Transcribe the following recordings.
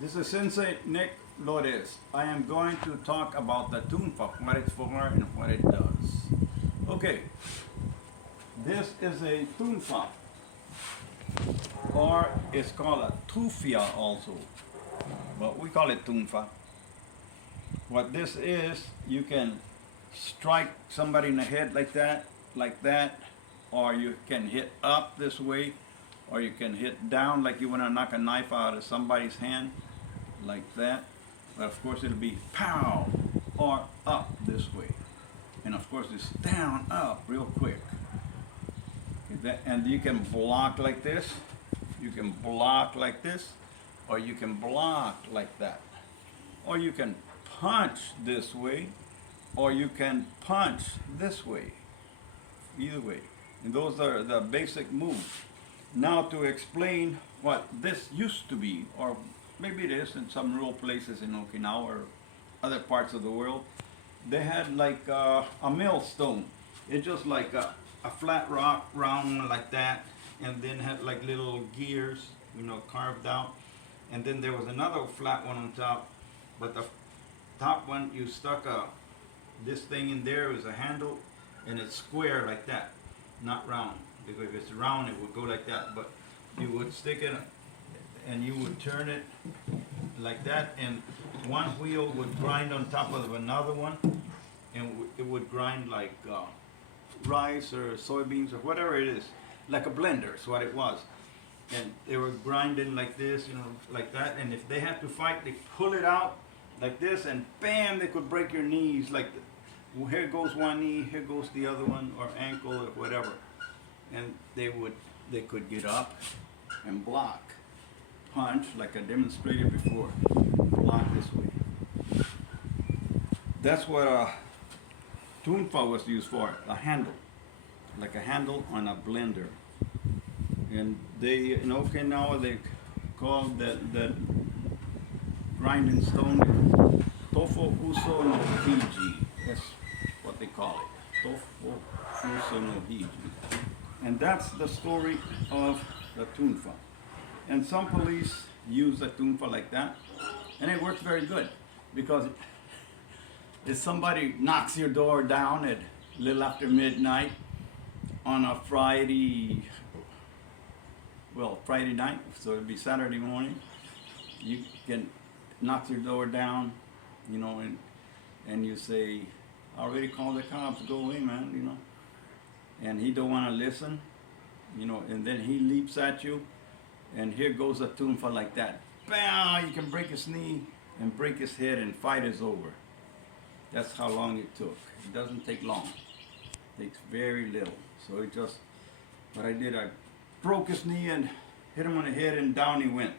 This is Sensei Nick Lores. I am going to talk about the tumfa, what it's for and what it does. Okay, this is a tumfa, or it's called a tufia also, but we call it tumfa. What this is, you can strike somebody in the head like that, or you can hit up this way, or you can hit down like you want to knock a knife out of somebody's hand, like that. But of course it'll be pow, or up this way. And of course it's down, up, real quick. And you can block like this, you can block like this, or you can block like that. Or you can punch this way, or you can punch this way. Either way. And those are the basic moves. Now to explain what this used to be, or maybe it is in some rural places in Okinawa or other parts of the world, they had like a millstone. It's just like a flat rock, round one like that, and then had like little gears, carved out. And then there was another flat one on top, but the top one you stuck this thing in there is a handle, and it's square like that, not round. Because if it's round, it would go like that. But you would stick it, and you would turn it like that, and one wheel would grind on top of another one, and it would grind like rice or soybeans or whatever it is, like a blender is what it was. And they were grinding like this, like that. And if they had to fight, they pull it out like this, and bam, they could break your knees. Like, here goes one knee, here goes the other one, or ankle or whatever. And they could get up and block, punch like I demonstrated before, block this way. That's what a tumfa was used for, a handle, like a handle on a blender. And they, in Okinawa, they call that grinding stone tofo uso no hiji. That's what they call it, tofo uso no hiji. And that's the story of the tumfa. And some police use the tumfa like that, and it works very good, because if somebody knocks your door down at a little after midnight on a Friday night, so it'd be Saturday morning, you can knock your door down, and you say, I already called the cops, go away, man, and he don't want to listen, and then he leaps at you, and here goes a tumfa like that. Bam! You can break his knee and break his head, and fight is over. That's how long it took. It doesn't take long. It takes very little. So what I did, I broke his knee and hit him on the head, and down he went,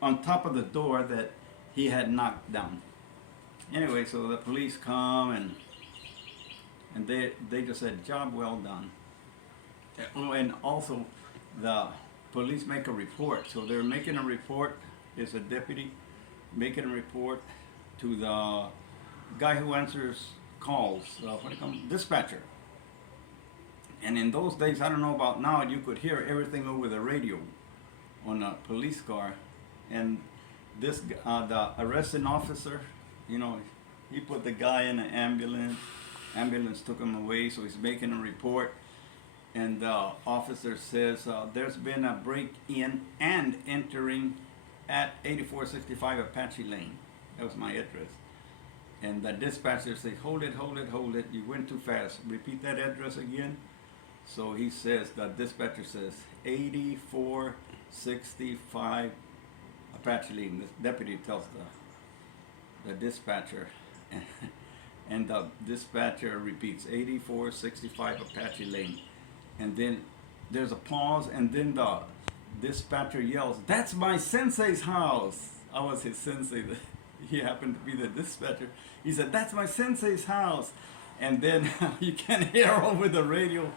on top of the door that he had knocked down. Anyway, so the police come, and they just said, job well done. Oh, and also the police make a report. So they're making a report, is a deputy making a report to the guy who answers calls, dispatcher. And in those days, I don't know about now, you could hear everything over the radio on a police car. And this, the arresting officer, he put the guy in an ambulance. Ambulance took him away, so he's making a report. And the officer says, there's been a break-in and entering at 8465 Apache Lane. That was my address. And the dispatcher says, hold it, you went too fast. Repeat that address again. So he says, the dispatcher says, 8465 Apache Lane. The deputy tells the dispatcher, and the dispatcher repeats, 8465 Apache Lane. And then there's a pause, and then the dispatcher yells, that's my sensei's house. I was his sensei. He happened to be the dispatcher. He said, that's my sensei's house. And then you can hear over the radio,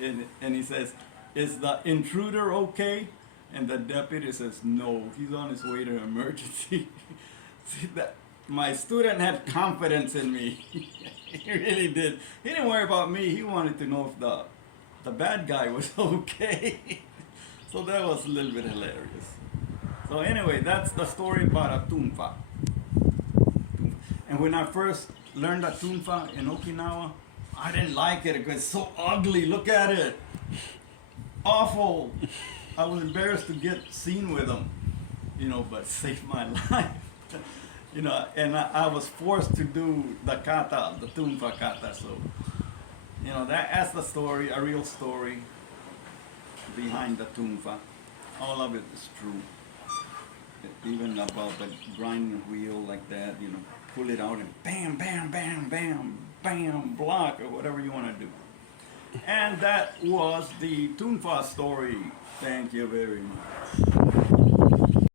and he says, is the intruder okay? And the deputy says, no, he's on his way to emergency. See, my student had confidence in me. He really did. He didn't worry about me. He wanted to know if the bad guy was okay. So that was a little bit hilarious. So So anyway, that's the story about a tumfa. And when I first learned a tumfa in Okinawa, I didn't like it because it's so ugly. Look at it. Awful. I was embarrassed to get seen with them, but saved my life. And I was forced to do the kata, the tumfa kata. So, that's the story, a real story behind the tumfa. All of it is true. Even about the grinding wheel like that, pull it out and bam, bam, bam, bam, bam, block or whatever you want to do. And that was the tumfa story. Thank you very much.